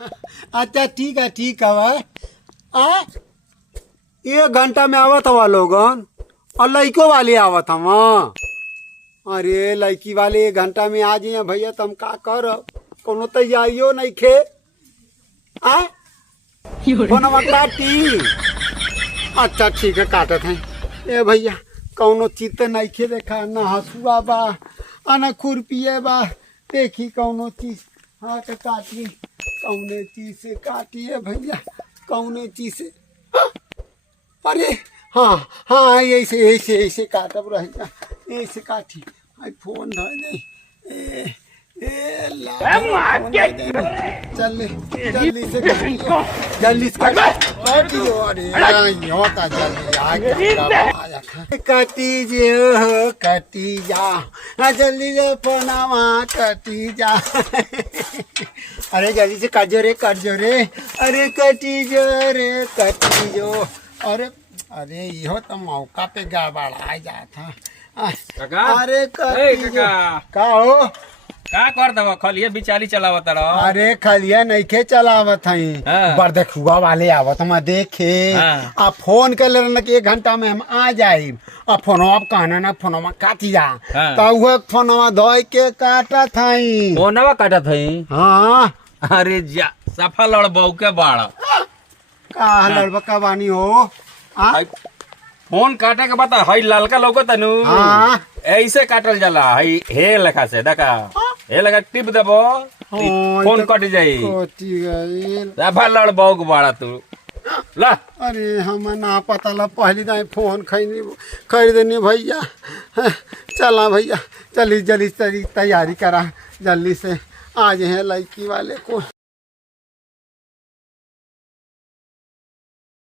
अच्छा ठीक है भाई। आ 1 घंटा में आवत हवा लोगन और लड़को वाले आवत हम। अरे लड़की वाले 1 घंटा में आ जाइए भैया, तुम का कर कोनो तैयारियो नहीं खे। आ फोनवा काटी। अच्छा ठीक है काटत हैं। ए भैया कौनो चीज तो नहीं खे देखा, ना हसुआ बा ना खुरपिए बा। देखी कौनो चीज हाँ के काटी, कौने चीज से काटिए भैया, कौने चीज से। अरे हाँ हाँ ऐसे ऐसे ऐसे काटब रहेगा, ऐसे काटी। आई फोन धर दे। जल्दी से जल्दी से कटी जो कटी जा जल्दी से फोनावा कटी जा। अरे जल्दी से कट जो रे। अरे कटी जो रे कटी जो। अरे अरे यो तो मौका पे गड़बड़ा जाता। अरे का हो का कर दवा खलिए बिचारी चलावत रहो। अरे खलिया नहीं खे चलावत हई। बर देखुआ वाले आवत हम देखे। आ फोन कर ले 1 घंटा में हम आ जाई। आ फोनवा कहना ना फोनवा काटी जा। तो वो फोनवा धोई के काटत हई। फोनवा काटत हई। हाँ अरे जा सफा लड़बऊ के बाड़ का लड़बका बानी हो। फोन काटे के बता हई लालका लौका तनु। ऐसे काटल जाला हई हे लेखा से देखा। हे लगा टिप देबो फोन कट जाई। कटी गई सफा लड़बऊ के बाड़ा तू ला। अरे हम ना पता ला पहली दाई फोन खरीदनी भैया। चला भैया जल्दी जल्दी तैयारी करा, जल्दी से आ जाए लड़की वाले को।